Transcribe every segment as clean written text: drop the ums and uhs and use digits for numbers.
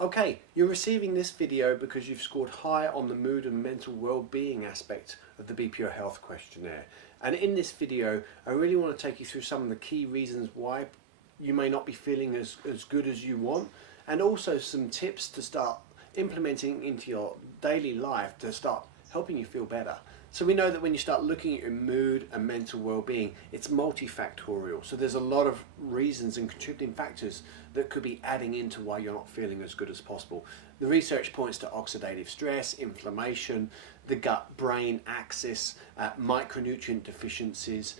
Okay, you're receiving this video because you've scored high on the mood and mental well-being aspect of the BPO Health Questionnaire. And in this video, I really want to take you through some of the key reasons why you may not be feeling as good as you want, and also some tips to start implementing into your daily life to start helping you feel better. So we know that when you start looking at your mood and mental well-being, it's multifactorial. So there's a lot of reasons and contributing factors that could be adding into why you're not feeling as good as possible. The research points to oxidative stress, inflammation, the gut-brain axis, micronutrient deficiencies,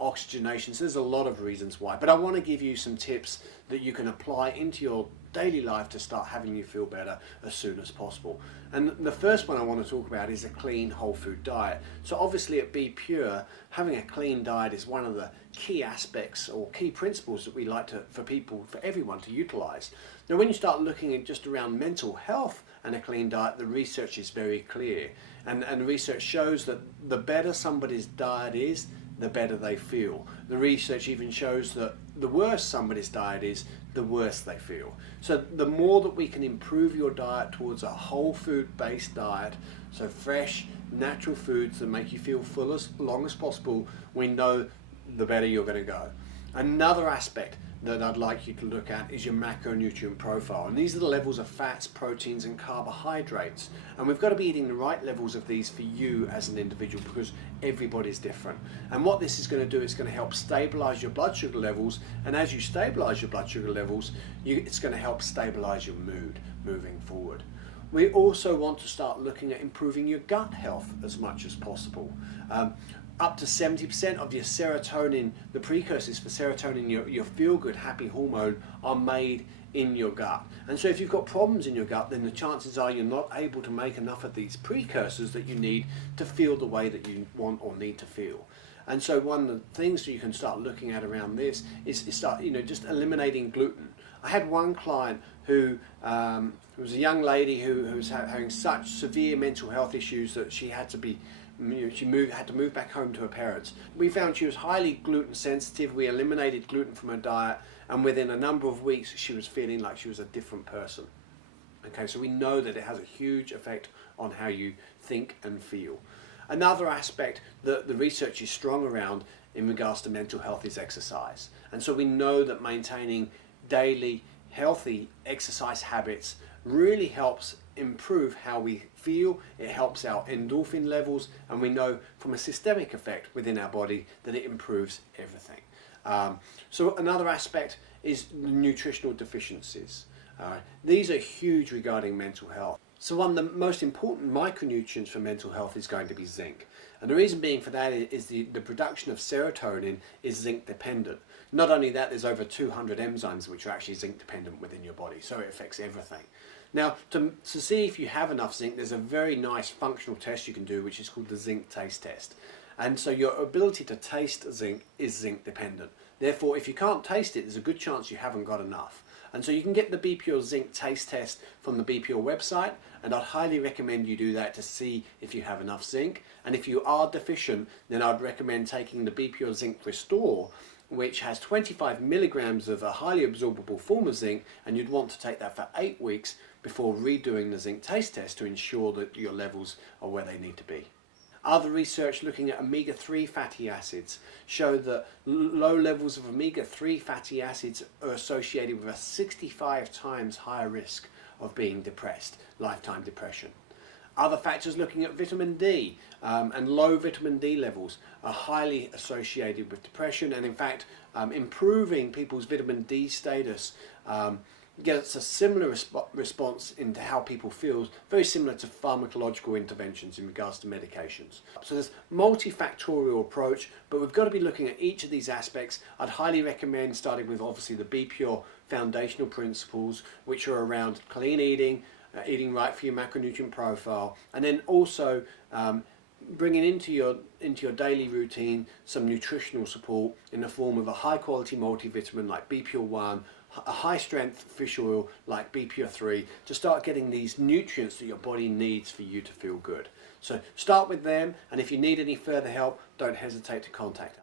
oxygenation. So there's a lot of reasons why. But I want to give you some tips that you can apply into your daily life to start having you feel better as soon as possible. And the first one I want to talk about is a clean whole food diet. So obviously at Be Pure, having a clean diet is one of the key aspects or key principles that we like for everyone to utilize. Now when you start looking at just around mental health and a clean diet, the research is very clear. And the research shows that the better somebody's diet is, the better they feel. The research even shows that the worse somebody's diet is, the worse they feel. So the more that we can improve your diet towards a whole food based diet, so fresh, natural foods that make you feel full as long as possible, we know the better you're going to go. Another aspect that I'd like you to look at is your macronutrient profile. And these are the levels of fats, proteins and carbohydrates. And we've got to be eating the right levels of these for you as an individual, because everybody's different. And what this is going to do, it's going to help stabilize your blood sugar levels. And as you stabilize your blood sugar levels, it's going to help stabilize your mood moving forward. We also want to start looking at improving your gut health as much as possible. Up to 70% of your serotonin, the precursors for serotonin, your feel-good, happy hormone, are made in your gut. And so if you've got problems in your gut, then the chances are you're not able to make enough of these precursors that you need to feel the way that you want or need to feel. And so one of the things that you can start looking at around this is start, just eliminating gluten. I had one client who was a young lady who was having such severe mental health issues that she had to be had to move back home to her parents. We found she was highly gluten sensitive. We eliminated gluten from her diet, and within a number of weeks she was feeling like she was a different person. Okay, so we know that it has a huge effect on how you think and feel. Another aspect that the research is strong around in regards to mental health is exercise. And so we know that maintaining daily healthy exercise habits really helps improve how we feel. It helps our endorphin levels, and we know from a systemic effect within our body that it improves everything. So another aspect is nutritional deficiencies. These are huge regarding mental health. So one of the most important micronutrients for mental health is going to be zinc. And the reason being for that is the production of serotonin is zinc dependent. Not only that, there's over 200 enzymes which are actually zinc dependent within your body, so it affects everything. Now, to see if you have enough zinc, there's a very nice functional test you can do, which is called the zinc taste test. And so your ability to taste zinc is zinc dependent. Therefore, if you can't taste it, there's a good chance you haven't got enough. And so you can get the Be Pure zinc taste test from the Be Pure website, and I'd highly recommend you do that to see if you have enough zinc. And if you are deficient, then I'd recommend taking the Be Pure Zinc Restore, which has 25 milligrams of a highly absorbable form of zinc, and you'd want to take that for 8 weeks before redoing the zinc taste test to ensure that your levels are where they need to be. Other research looking at omega-3 fatty acids show that low levels of omega-3 fatty acids are associated with a 65 times higher risk of being depressed, lifetime depression. Other factors looking at vitamin D and low vitamin D levels are highly associated with depression, and in fact improving people's vitamin D status gets a similar response into how people feel, very similar to pharmacological interventions in regards to medications. So there's multifactorial approach, but we've got to be looking at each of these aspects. I'd highly recommend starting with obviously the Be Pure foundational principles, which are around clean eating, eating right for your macronutrient profile, and then also bringing into your daily routine some nutritional support in the form of a high quality multivitamin like Be Pure 1, a high strength fish oil like Be Pure 3, to start getting these nutrients that your body needs for you to feel good. So start with them, and if you need any further help, don't hesitate to contact us.